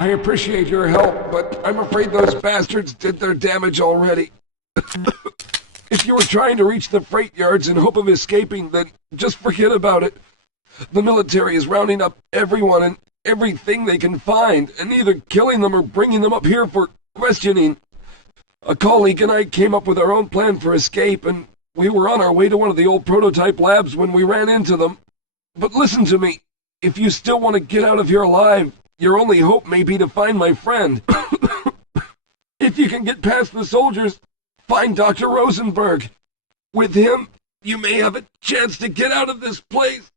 I appreciate your help, but I'm afraid those bastards did their damage already. If you were trying to reach the freight yards in hope of escaping, then just forget about it. The military is rounding up everyone and everything they can find, and either killing them or bringing them up here for questioning. A colleague and I came up with our own plan for escape, and we were on our way to one of the old prototype labs when we ran into them. But listen to me. If you still want to get out of here alive, your only hope may be to find my friend. If you can get past the soldiers, find Dr. Rosenberg. With him, you may have a chance to get out of this place.